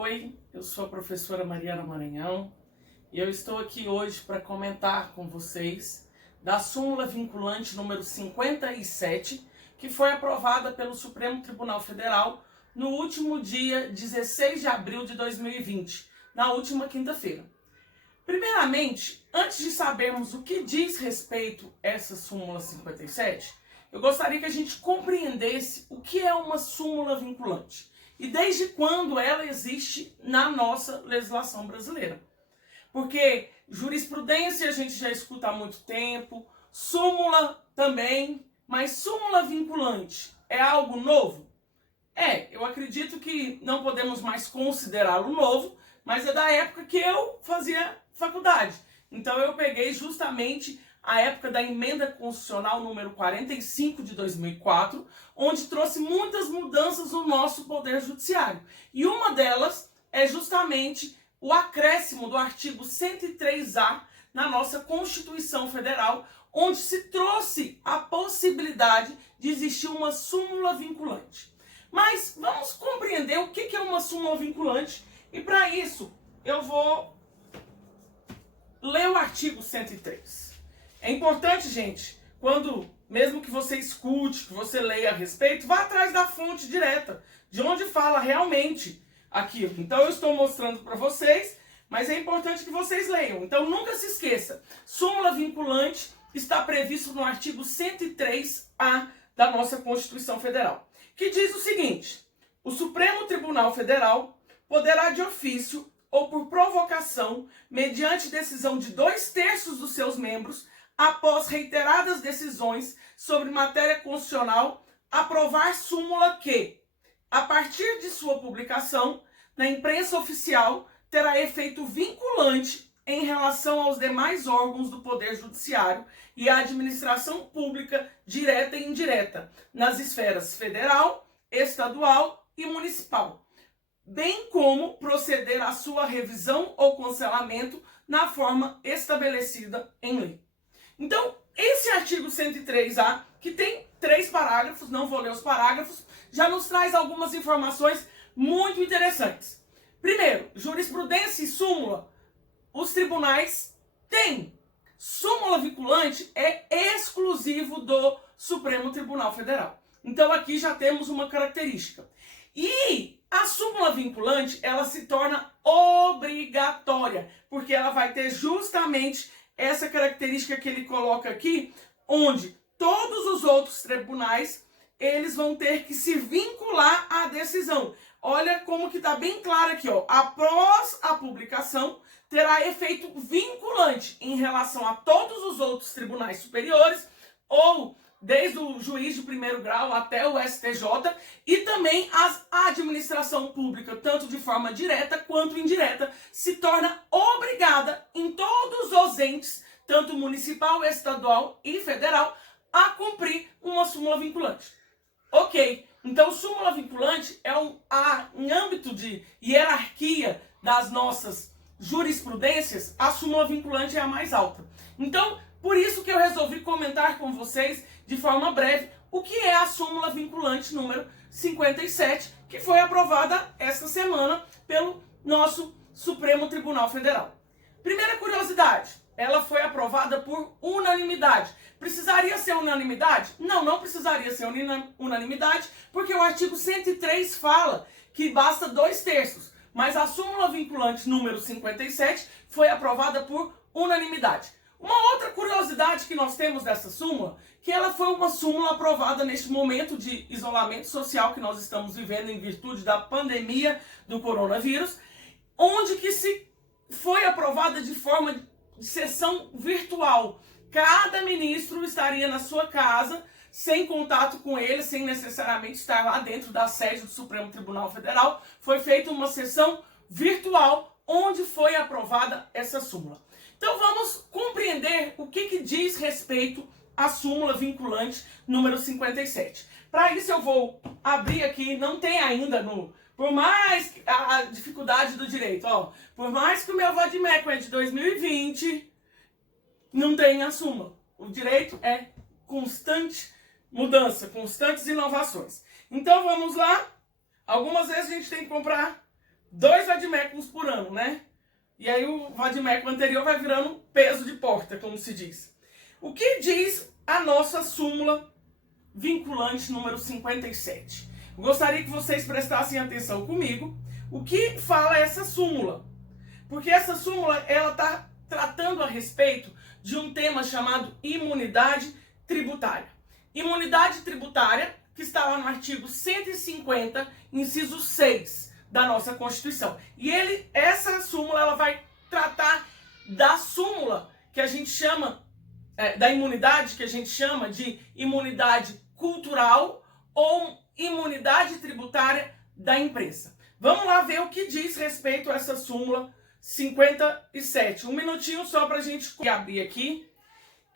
Oi, eu sou a professora Mariana Maranhão e eu estou aqui hoje para comentar com vocês da súmula vinculante número 57, que foi aprovada pelo Supremo Tribunal Federal no último dia 16 de abril de 2020, na última quinta-feira. Primeiramente, antes de sabermos o que diz respeito a essa súmula 57, eu gostaria que a gente compreendesse o que é uma súmula vinculante e desde quando ela existe na nossa legislação brasileira. Porque jurisprudência a gente já escuta há muito tempo, súmula também, mas súmula vinculante é algo novo? Eu acredito que não podemos mais considerá-lo novo, mas é da época que eu fazia faculdade. Então eu peguei justamente a época da emenda constitucional número 45 de 2004, onde trouxe muitas mudanças no nosso poder judiciário. E uma delas é justamente o acréscimo do artigo 103A na nossa Constituição Federal, onde se trouxe a possibilidade de existir uma súmula vinculante. Mas vamos compreender o que é uma súmula vinculante e para isso eu vou ler o artigo 103. É importante, gente, mesmo que você escute, que você leia a respeito, vá atrás da fonte direta, de onde fala realmente aquilo. Então eu estou mostrando para vocês, mas é importante que vocês leiam. Então nunca se esqueça, súmula vinculante está previsto no artigo 103A da nossa Constituição Federal, que diz o seguinte: o Supremo Tribunal Federal poderá de ofício ou por provocação, mediante decisão de 2/3 dos seus membros, após reiteradas decisões sobre matéria constitucional, aprovar súmula que, a partir de sua publicação na imprensa oficial, terá efeito vinculante em relação aos demais órgãos do Poder Judiciário e à administração pública direta e indireta, nas esferas federal, estadual e municipal, bem como proceder à sua revisão ou cancelamento na forma estabelecida em lei. Então, esse artigo 103A, que tem 3 parágrafos, não vou ler os parágrafos, já nos traz algumas informações muito interessantes. Primeiro, jurisprudência e súmula, os tribunais têm. Súmula vinculante é exclusivo do Supremo Tribunal Federal. Então, aqui já temos uma característica. E a súmula vinculante, ela se torna obrigatória, porque ela vai ter justamente essa característica que ele coloca aqui, onde todos os outros tribunais, eles vão ter que se vincular à decisão. Olha como que está bem claro aqui, ó. Após a publicação, terá efeito vinculante em relação a todos os outros tribunais superiores, ou desde o juiz de primeiro grau até o STJ, e também a administração pública, tanto de forma direta quanto indireta, se torna obrigada em todos os entes, tanto municipal, estadual e federal, a cumprir uma súmula vinculante. Ok, então súmula vinculante é em âmbito de hierarquia das nossas jurisprudências, a súmula vinculante é a mais alta. Então, por isso que eu resolvi comentar com vocês, de forma breve, o que é a súmula vinculante número 57, que foi aprovada esta semana pelo nosso Supremo Tribunal Federal. Primeira curiosidade, ela foi aprovada por unanimidade. Precisaria ser unanimidade? Não, não precisaria ser unanimidade, porque o artigo 103 fala que basta 2/3. Mas a súmula vinculante número 57 foi aprovada por unanimidade. Uma outra curiosidade que nós temos dessa súmula, que ela foi uma súmula aprovada neste momento de isolamento social que nós estamos vivendo em virtude da pandemia do coronavírus, onde que se foi aprovada de forma de sessão virtual. Cada ministro estaria na sua casa, sem contato com ele, sem necessariamente estar lá dentro da sede do Supremo Tribunal Federal. Foi feita uma sessão virtual, onde foi aprovada essa súmula. Então vamos compreender o que diz respeito à súmula vinculante número 57. Para isso eu vou abrir aqui, não tem ainda por mais a dificuldade do direito, ó, por mais que o meu vadimeco é de 2020, não tem a súmula. O direito é constante mudança, constantes inovações. Então vamos lá. Algumas vezes a gente tem que comprar 2 vadimécums por ano, né? E aí o vadimécum anterior vai virando peso de porta, como se diz. O que diz a nossa súmula vinculante número 57? Gostaria que vocês prestassem atenção comigo. O que fala essa súmula? Porque essa súmula, ela está tratando a respeito de um tema chamado imunidade tributária. Imunidade tributária, que está lá no artigo 150, inciso 6 da nossa Constituição. E essa súmula, ela vai tratar da súmula que a gente chama, da imunidade que a gente chama de imunidade cultural ou imunidade tributária da imprensa. Vamos lá ver o que diz respeito a essa súmula 57. Um minutinho só para a gente abrir aqui.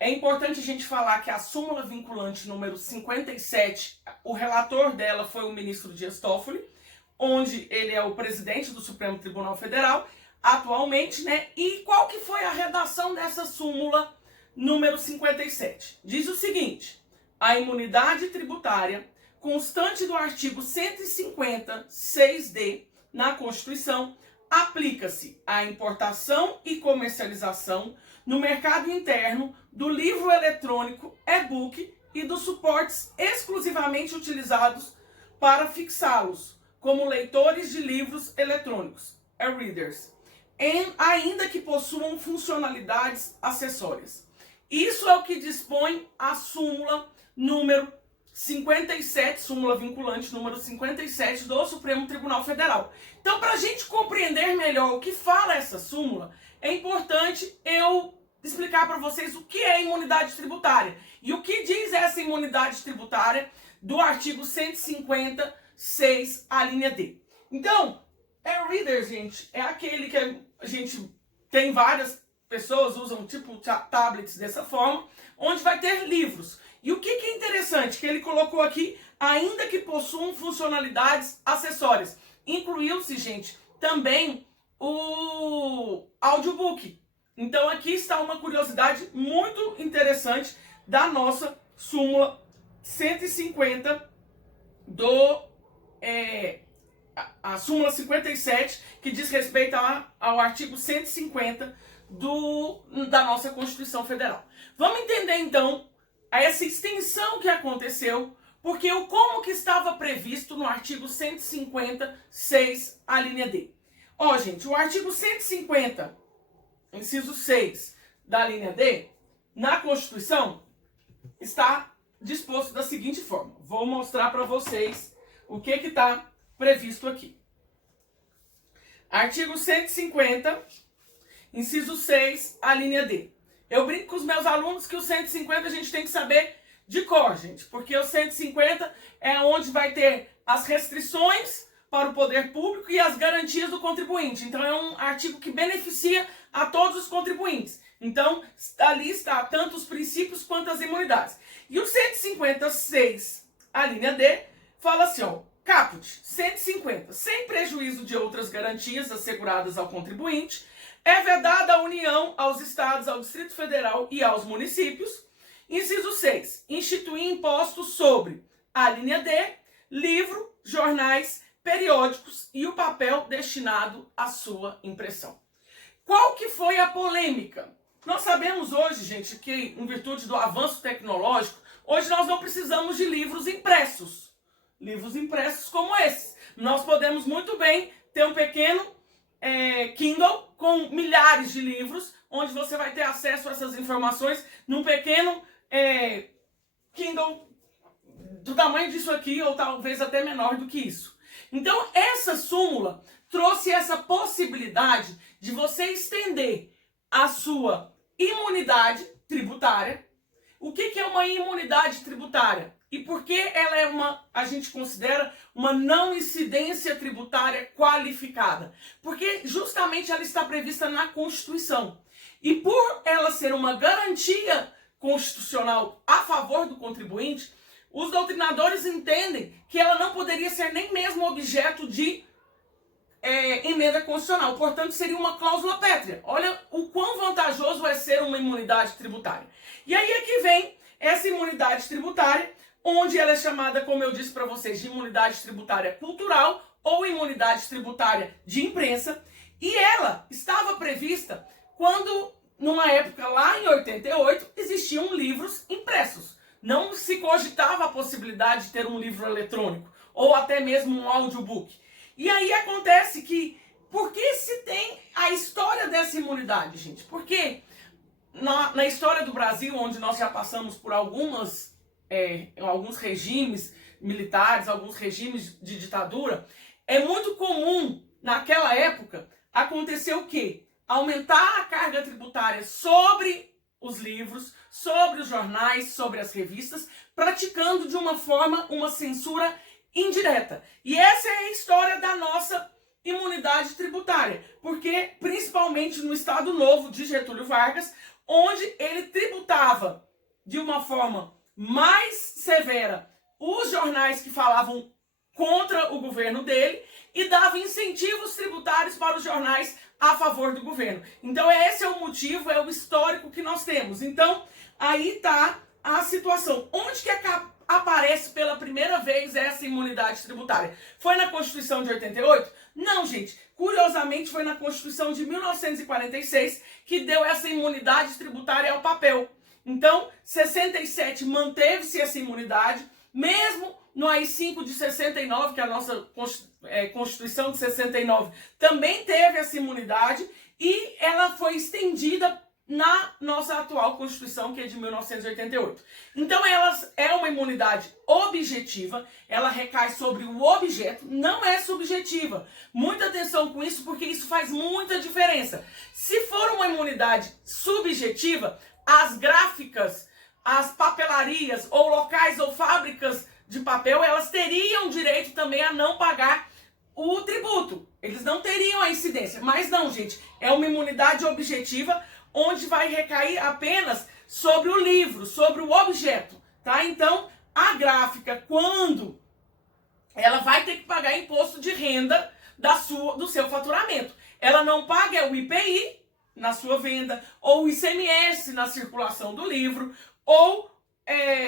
É importante a gente falar que a súmula vinculante número 57, o relator dela foi o ministro Dias Toffoli, onde ele é o presidente do Supremo Tribunal Federal atualmente, né? E qual que foi a redação dessa súmula número 57? Diz o seguinte: a imunidade tributária constante do artigo 150, 6D na Constituição aplica-se à importação e comercialização no mercado interno do livro eletrônico, e-book e dos suportes exclusivamente utilizados para fixá-los, como leitores de livros eletrônicos, e-readers, ainda que possuam funcionalidades acessórias. Isso é o que dispõe a súmula número 57, súmula vinculante número 57 do Supremo Tribunal Federal. Então, para a gente compreender melhor o que fala essa súmula, é importante eu explicar para vocês o que é imunidade tributária e o que diz essa imunidade tributária do artigo 156, a linha D. Então, e-reader, gente, é aquele que a gente tem várias pessoas usam tipo tablets dessa forma, onde vai ter livros. E o que é interessante, que ele colocou aqui, ainda que possuam funcionalidades acessórias. Incluiu-se, gente, também o audiobook. Então aqui está uma curiosidade muito interessante da nossa súmula 150 a súmula 57, que diz respeito ao artigo 150 da nossa Constituição Federal. Vamos entender então essa extensão que aconteceu, porque como que estava previsto no artigo 156, a linha D. Ó, gente, o artigo 150, inciso 6 da linha D, na Constituição, está disposto da seguinte forma. Vou mostrar para vocês o que está previsto aqui. Artigo 150, inciso 6, a linha D. Eu brinco com os meus alunos que o 150 a gente tem que saber de cor, gente, porque o 150 é onde vai ter as restrições para o poder público e as garantias do contribuinte. Então é um artigo que beneficia a todos os contribuintes. Então ali está tanto os princípios quanto as imunidades. E o 156, a linha D, fala assim, ó, caput 150, sem prejuízo de outras garantias asseguradas ao contribuinte, é vedada a União, aos Estados, ao Distrito Federal e aos municípios. Inciso 6. Instituir impostos sobre a linha D, livro, jornais, periódicos e o papel destinado à sua impressão. Qual que foi a polêmica? Nós sabemos hoje, gente, que em virtude do avanço tecnológico, hoje nós não precisamos de livros impressos. Livros impressos como esses. Nós podemos muito bem ter um pequeno Kindle com milhares de livros, onde você vai ter acesso a essas informações num pequeno Kindle do tamanho disso aqui, ou talvez até menor do que isso. Então, essa súmula trouxe essa possibilidade de você estender a sua imunidade tributária. O que é uma imunidade tributária? E por que ela é a gente considera uma não incidência tributária qualificada? Porque justamente ela está prevista na Constituição. E por ela ser uma garantia constitucional a favor do contribuinte, os doutrinadores entendem que ela não poderia ser nem mesmo objeto de emenda constitucional. Portanto, seria uma cláusula pétrea. Olha o quão vantajoso é ser uma imunidade tributária. E aí é que vem essa imunidade tributária, onde ela é chamada, como eu disse para vocês, de imunidade tributária cultural ou imunidade tributária de imprensa, e ela estava prevista quando, numa época lá em 88, existiam livros impressos. Não se cogitava a possibilidade de ter um livro eletrônico, ou até mesmo um audiobook. E aí acontece que, por que se tem a história dessa imunidade, gente? Porque na história do Brasil, onde nós já passamos por alguns regimes militares, alguns regimes de ditadura, é muito comum, naquela época, acontecer o quê? Aumentar a carga tributária sobre os livros, sobre os jornais, sobre as revistas, praticando de uma forma uma censura indireta. E essa é a história da nossa imunidade tributária, porque principalmente no Estado Novo de Getúlio Vargas, onde ele tributava de uma forma mais severa os jornais que falavam contra o governo dele e dava incentivos tributários para os jornais a favor do governo. Então esse é o motivo, é o histórico que nós temos. Então aí está a situação. Onde que aparece pela primeira vez essa imunidade tributária? Foi na Constituição de 88? Não, gente. Curiosamente, foi na Constituição de 1946 que deu essa imunidade tributária ao papel. Então, 67 manteve-se essa imunidade, mesmo no AI-5 de 69, que é a nossa Constituição de 69 também teve essa imunidade, e ela foi estendida na nossa atual Constituição, que é de 1988. Então, ela é uma imunidade objetiva, ela recai sobre o objeto, não é subjetiva. Muita atenção com isso, porque isso faz muita diferença. Se for uma imunidade subjetiva, as gráficas, as papelarias, ou locais ou fábricas de papel, elas teriam direito também a não pagar o tributo. Eles não teriam a incidência. Mas não, gente, é uma imunidade objetiva, onde vai recair apenas sobre o livro, sobre o objeto, tá? Então, a gráfica, quando ela vai ter que pagar imposto de renda do seu faturamento, ela não paga o IPI na sua venda, ou o ICMS na circulação do livro, ou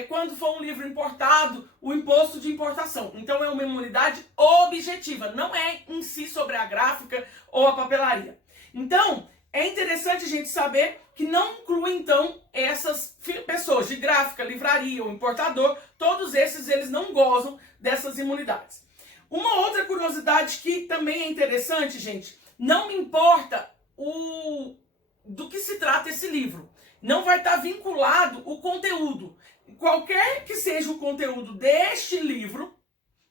quando for um livro importado, o imposto de importação. Então é uma imunidade objetiva, não é em si sobre a gráfica ou a papelaria. Então, é interessante a gente saber que não inclui, então, essas pessoas de gráfica, livraria ou importador, todos esses, eles não gozam dessas imunidades. Uma outra curiosidade que também é interessante, gente, não me importa do que se trata esse livro. Não vai estar vinculado o conteúdo. Qualquer que seja o conteúdo deste livro,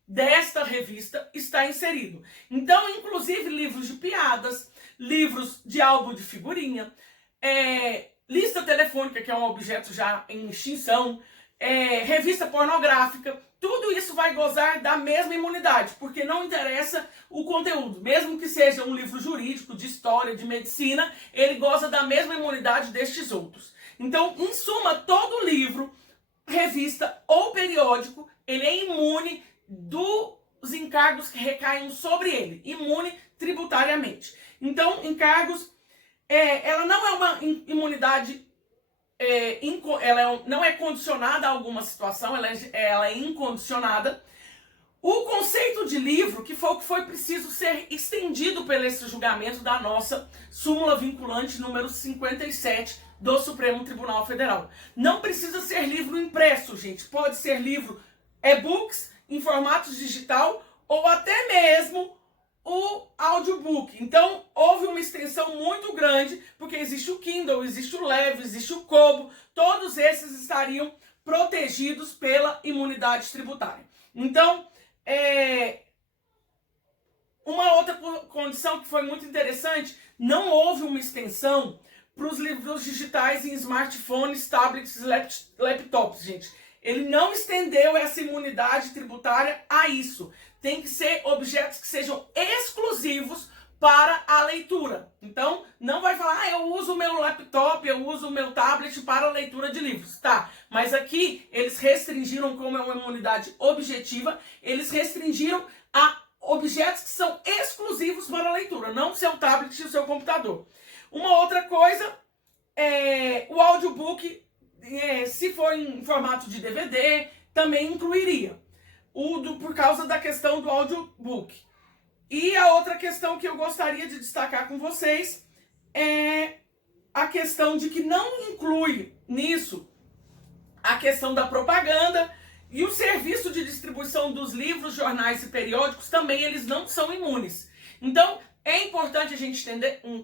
desta revista, está inserido. Então, inclusive, livros de piadas, livros de álbum de figurinha, lista telefônica, que é um objeto já em extinção, revista pornográfica, tudo isso vai gozar da mesma imunidade, porque não interessa o conteúdo. Mesmo que seja um livro jurídico, de história, de medicina, ele goza da mesma imunidade destes outros. Então, em suma, todo livro, revista ou periódico, ele é imune dos encargos que recaem sobre ele, imune tributariamente. Então, encargos, ela não é uma imunidade, ela não é condicionada a alguma situação, ela é incondicionada. O conceito de livro, que foi o que foi preciso ser estendido pelo esse julgamento da nossa súmula vinculante número 57 do Supremo Tribunal Federal. Não precisa ser livro impresso, gente. Pode ser livro e-books em formato digital ou até mesmo o audiobook. Então, houve uma extensão muito grande, porque existe o Kindle, existe o Leve, existe o Kobo, todos esses estariam protegidos pela imunidade tributária. Então, uma outra condição que foi muito interessante, não houve uma extensão para os livros digitais em smartphones, tablets e laptops, gente. Ele não estendeu essa imunidade tributária a isso. Tem que ser objetos que sejam exclusivos para a leitura. Então, não vai falar, eu uso o meu laptop, eu uso o meu tablet para a leitura de livros. Tá, mas aqui eles restringiram, como é uma imunidade objetiva, eles restringiram a objetos que são exclusivos para a leitura, não o seu tablet e o seu computador. Uma outra coisa, o audiobook, se for em formato de DVD, também incluiria. Por causa da questão do audiobook. E a outra questão que eu gostaria de destacar com vocês é a questão de que não inclui nisso a questão da propaganda e o serviço de distribuição dos livros, jornais e periódicos também eles não são imunes. Então é importante a gente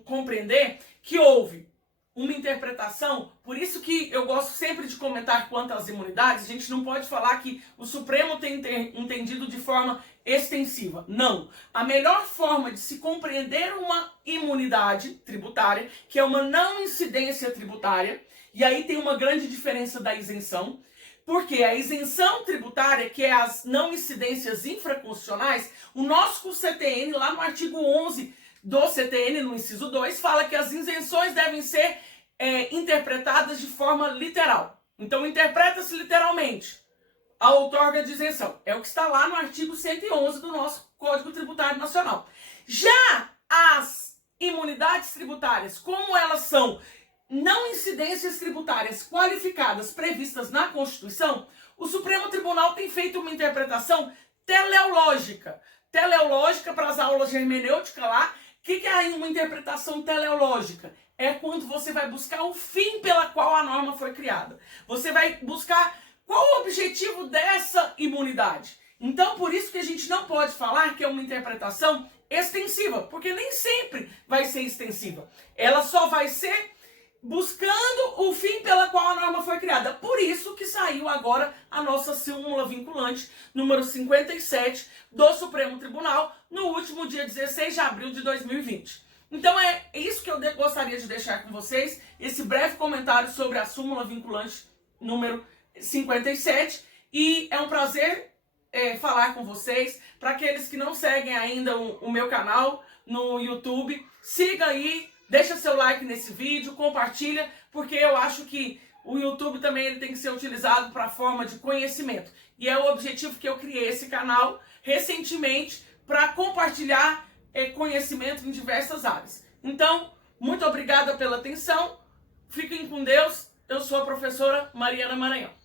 compreender que houve uma interpretação, por isso que eu gosto sempre de comentar quanto às imunidades, a gente não pode falar que o Supremo tem entendido de forma extensiva. Não. A melhor forma de se compreender uma imunidade tributária, que é uma não incidência tributária, e aí tem uma grande diferença da isenção, porque a isenção tributária, que é as não incidências infraconstitucionais, o nosso CTN, lá no artigo 11 do CTN, no inciso 2, fala que as isenções devem ser interpretadas de forma literal. Então, interpreta-se literalmente a outorga de isenção. É o que está lá no artigo 111 do nosso Código Tributário Nacional. Já as imunidades tributárias, como elas são não incidências tributárias qualificadas previstas na Constituição, o Supremo Tribunal tem feito uma interpretação teleológica. Teleológica para as aulas de hermenêutica lá. O que é uma interpretação teleológica? É quando você vai buscar o fim pela qual a norma foi criada. Você vai buscar qual o objetivo dessa imunidade. Então, por isso que a gente não pode falar que é uma interpretação extensiva, porque nem sempre vai ser extensiva. Ela só vai ser buscando o fim pela qual a norma foi criada. Por isso que saiu agora a nossa súmula vinculante número 57 do Supremo Tribunal no último dia 16 de abril de 2020. Então é isso que eu gostaria de deixar com vocês, esse breve comentário sobre a súmula vinculante número 57, e é um prazer falar com vocês. Para aqueles que não seguem ainda o meu canal no YouTube, siga aí, deixa seu like nesse vídeo, compartilha, porque eu acho que o YouTube também ele tem que ser utilizado para forma de conhecimento. E é o objetivo que eu criei esse canal recentemente para compartilhar conhecimento em diversas áreas. Então, muito obrigada pela atenção, fiquem com Deus, eu sou a professora Mariana Maranhão.